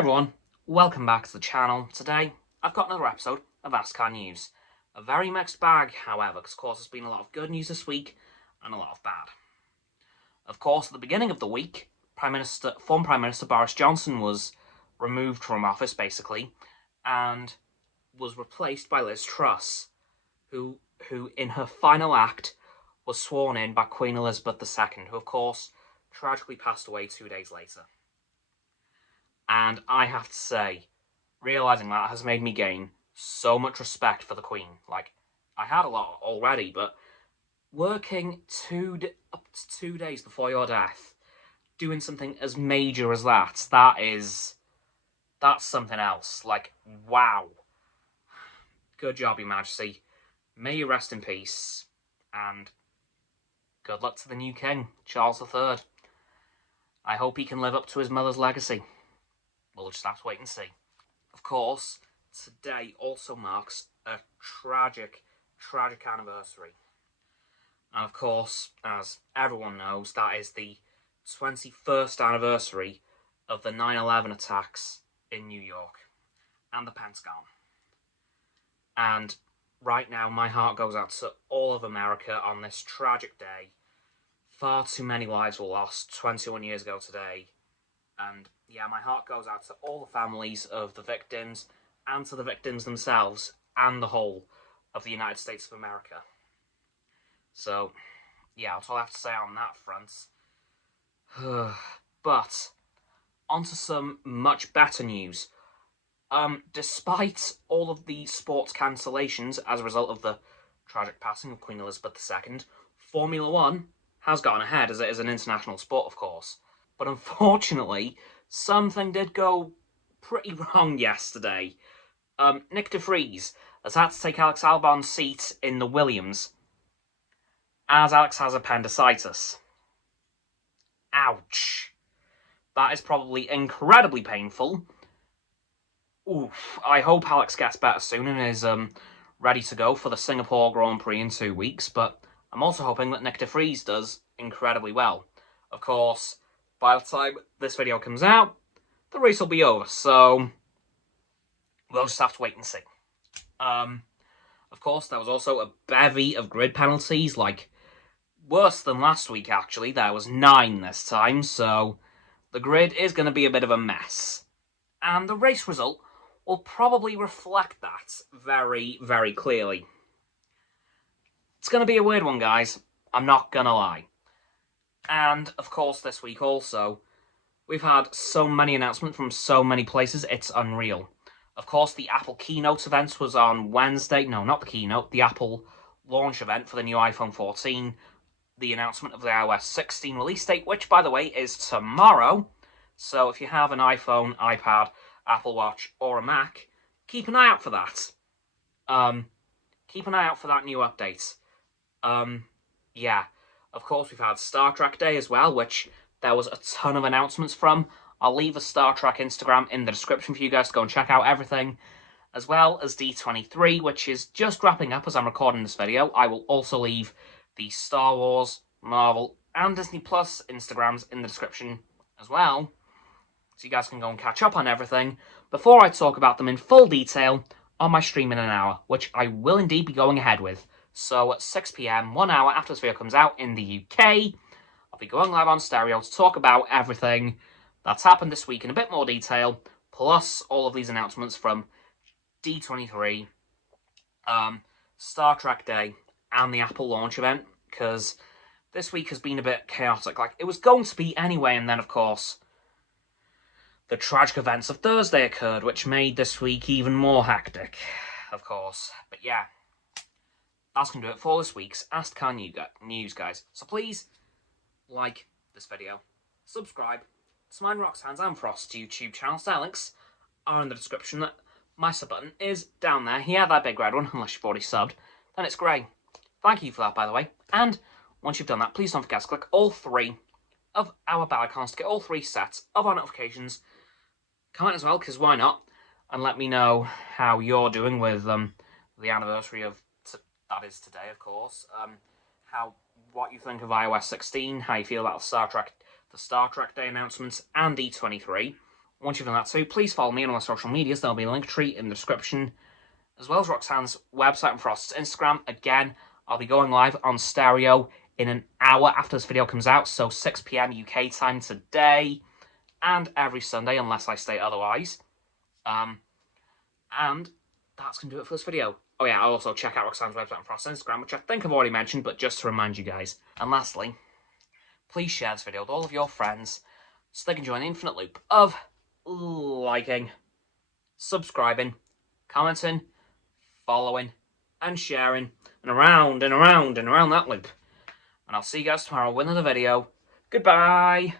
everyone, welcome back to the channel. Today, I've got another episode of AstCa News. A very mixed bag, however, because of course there's been a lot of good news this week and a lot of bad. Of course, at the beginning of the week, former Prime Minister Boris Johnson was removed from office, basically, and was replaced by Liz Truss, who in her final act was sworn in by Queen Elizabeth II, who of course tragically passed away 2 days later. And I have to say, realising that has made me gain so much respect for the Queen. Like, I had a lot already, but working up to 2 days before your death, doing something as major as that's something else. Like, wow. Good job, Your Majesty. May you rest in peace, and good luck to the new king, Charles III. I hope he can live up to his mother's legacy. We'll just have to wait and see. Of course, today also marks a tragic anniversary. And of course, as everyone knows, that is the 21st anniversary of the 9/11 attacks in New York and the Pentagon. And right now, my heart goes out to all of America on this tragic day. Far too many lives were lost 21 years ago today. And yeah, my heart goes out to all the families of the victims and to the victims themselves and the whole of the United States of America. So, yeah, that's all I have to say on that front. But, onto some much better news. Despite all of the sports cancellations as a result of the tragic passing of Queen Elizabeth II, Formula One has gone ahead, as it is an international sport, of course. But unfortunately, something did go pretty wrong yesterday. Nick de Vries has had to take Alex Albon's seat in the Williams, as Alex has appendicitis. Ouch. That is probably incredibly painful. Oof. I hope Alex gets better soon and is ready to go for the Singapore Grand Prix in 2 weeks, but I'm also hoping that Nick de Vries does incredibly well. Of course, by the time this video comes out, the race will be over, so we'll just have to wait and see. Of course, there was also a bevy of grid penalties, like, worse than last week, actually. There was 9 this time, so the grid is going to be a bit of a mess. And the race result will probably reflect that very, very clearly. It's going to be a weird one, guys. I'm not going to lie. And, of course, this week also, we've had so many announcements from so many places, it's unreal. Of course, the Apple keynote event was on Wednesday. No, not the keynote. The Apple launch event for the new iPhone 14. The announcement of the iOS 16 release date, which, by the way, is tomorrow. So if you have an iPhone, iPad, Apple Watch, or a Mac, keep an eye out for that. Keep an eye out for that new update. Yeah. Of course, we've had Star Trek Day as well, which there was a ton of announcements from. I'll leave a Star Trek Instagram in the description for you guys to go and check out everything. As well as D23, which is just wrapping up as I'm recording this video. I will also leave the Star Wars, Marvel, and Disney Plus Instagrams in the description as well, so you guys can go and catch up on everything before I talk about them in full detail on my stream in an hour, which I will indeed be going ahead with. So at 6 PM, 1 hour after this video comes out in the UK, I'll be going live on Stereo to talk about everything that's happened this week in a bit more detail, plus all of these announcements from D23, Star Trek Day, and the Apple launch event, because this week has been a bit chaotic. Like, it was going to be anyway, and then, of course, the tragic events of Thursday occurred, which made this week even more hectic, of course. But yeah, that's going to do it for this week's AstCa News, guys. So please, like this video, subscribe to mine, Roxanne's, and Frost's YouTube channels. Their links are in the description. My sub button is down there. Yeah, that big red one, unless you've already subbed. Then it's grey. Thank you for that, by the way. And once you've done that, please don't forget to click all 3 of our bell icons to get all 3 sets of our notifications. Comment as well, because why not? And let me know how you're doing with the anniversary of, that is today, of course. What you think of iOS 16, how you feel about the Star Trek Day announcements, and D23. Once you've done that too, please follow me on all my social medias. There'll be a link tree in the description, as well as Roxanne's website and Frost's Instagram. Again, I'll be going live on stereo in an hour after this video comes out, so 6 PM UK time today, and every Sunday, unless I state otherwise. And that's going to do it for this video. Oh yeah, I'll also check out Roxanne's website and Frost's Instagram, which I think I've already mentioned, but just to remind you guys. And lastly, please share this video with all of your friends so they can join the infinite loop of liking, subscribing, commenting, following, and sharing, and around and around and around that loop. And I'll see you guys tomorrow with another video. Goodbye!